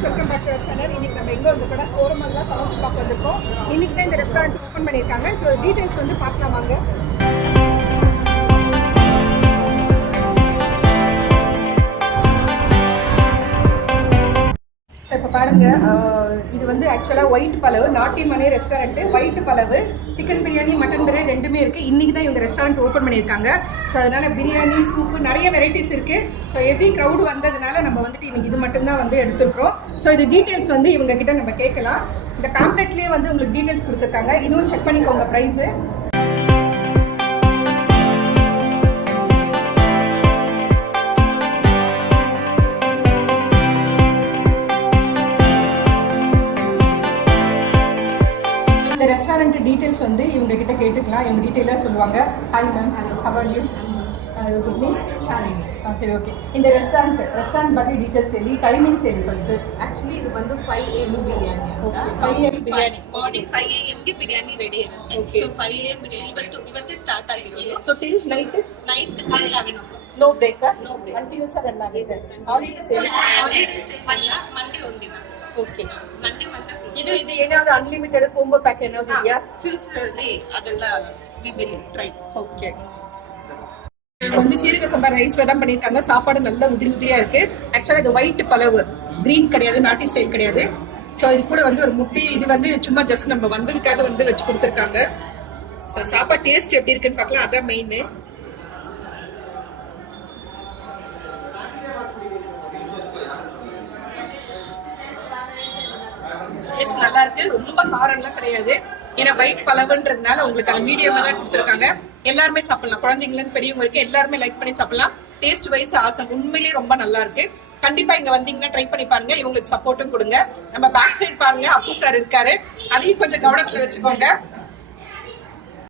Friends, welcome back to channel. இன்னைக்கு நம்ம எங்கே வந்துருக்கோம்னா கோரமங்கலம் சவுத் பார்க்க வந்திருக்கோம். இன்னைக்கு தான் இந்த ரெஸ்டாரண்ட் ஓப்பன் பண்ணியிருக்காங்க. ஸோ டீட்டெயில்ஸ் வந்து பார்க்கலாம் வாங்க. ஸோ இப்போ பாருங்கள், இது வந்து ஆக்சுவலாக ஒயிட் பலவு, நாட்டி மனை restaurant. White pulao, chicken biryani, mutton biryani ரெண்டுமே இருக்குது. இன்றைக்கி தான் இவங்க ரெஸ்டாரண்ட் ஓப்பன் பண்ணியிருக்காங்க. ஸோ அதனால் பிரியாணி, சூப்பு நிறைய வெரைட்டிஸ் இருக்குது. ஸோ ஹெவி க்ரௌடு வந்ததுனால நம்ம வந்துட்டு இன்றைக்கி இது மட்டும்தான் வந்து எடுத்துருக்கோம். ஸோ இது டீட்டெயில்ஸ் வந்து இவங்க கிட்ட நம்ம கேட்கலாம். இந்த பேம்ப்ளெட்லேயே வந்து உங்களுக்கு டீட்டெயில்ஸ் கொடுத்துருக்காங்க. இதுவும் செக் பண்ணிக்கோங்க ப்ரைஸு. இந்த ரெஸ்டாரண்ட் டீட்டெயில்ஸ் வந்து இவங்க கிட்ட கேட்டுக்கலாம். இவங்க டீட்டெயிலாக சொல்லுவாங்க. Hi ma'am, how are you? Good name Shalini. சரி, ஓகே. இந்த ரெஸ்டாரண்ட் பற்றி டீட்டெயில்ஸ் ಹೇಳಿ, ಟೈಮಿಂಗ್ಸ್ ಹೇಳಿ ಫಸ್ಟ್. ಆಕ್ಚುಲಿ ಇದು ಬಂದು 5 AM ಬಿರಿಯಾನಿ ಅಂತ. 5 AM ಬಿರಿಯಾನಿ ಮಾರ್ನಿಂಗ್ 5 AM ಗೆ ಬಿರಿಯಾನಿ ರೆಡಿ ಇರುತ್ತೆ. Okay. ಸೊ 5 AM ಬಿರಿಯಾನಿ ಇವತ್ತೇ ಸ್ಟಾರ್ಟ್ ಆಗಿರೋದು. So till night 11. No break? No break. Continuous ಆಗಿ ರನ್ ಆಗಿದೆ. ಹಾಲಿಡೇಸ್ ಹೇಳಿ. ಹಾಲಿಡೇಸ್ ಏನಿಲ್ಲ, ಮಂಡೇ ಒಂದಿನ. ಓಕೆ. ಮಂಡೇ ಮಾತ್ರ ಇದು ಏನಾದ್ರು ಅನ್ಲಿಮಿಟೆಡ್ ಕಾಂಬೋ ಪ್ಯಾಕ್ ಏನಾದ್ರು ಇದೆಯಾ? ಫ್ಯೂಚರ್ ಅಲ್ಲಿ ಅದೆಲ್ಲ ವಿ ವಿಲ್ ಟ್ರೈ. ஓகே. வந்து சீரக சம்பா ரைஸ்ல தான் பண்ணியிருக்காங்க. சாப்பாடு நல்ல உதிரியா இருக்கு. ஆக்சுவலா இது ஒயிட் பலவு, கிரீன் கிடையாது, நாட்டி ஸ்டைல் கிடையாது. ஸோ இது கூட வந்து ஒரு முட்டை, இது வந்து சும்மா ஜஸ்ட் நம்ம வந்ததுக்காக வந்து வச்சு கொடுத்துருக்காங்க. ஸோ சாப்பாடு டேஸ்ட் எப்படி இருக்குன்னு பார்க்கலாம், அதான் மெயின். டேஸ்ட் நல்லா இருக்கு. ரொம்ப காரம்லாம் கிடையாது. ஏன்னா ஒயிட் பலவுன்றதுனால உங்களுக்கு அந்த மீடியமா தான் கொடுத்துருக்காங்க. எல்லாருமே சாப்பிடலாம், குழந்தைங்களுக்கு பெரியவங்களுக்கு எல்லாருமே லைக் பண்ணி சாப்பிடலாம். டேஸ்ட் வைஸ் ஆசம், உண்மையிலேயே ரொம்ப நல்லா இருக்கு. கண்டிப்பா இங்க வந்தீங்கன்னா ட்ரை பண்ணி பாருங்க. இவங்களுக்கு சப்போர்ட்டும் கொடுங்க. நம்ம பேக் சைடு பாருங்க, அப்பு சார் இருக்காரு, அதையும் கொஞ்சம் கவனத்துல வச்சுக்கோங்க.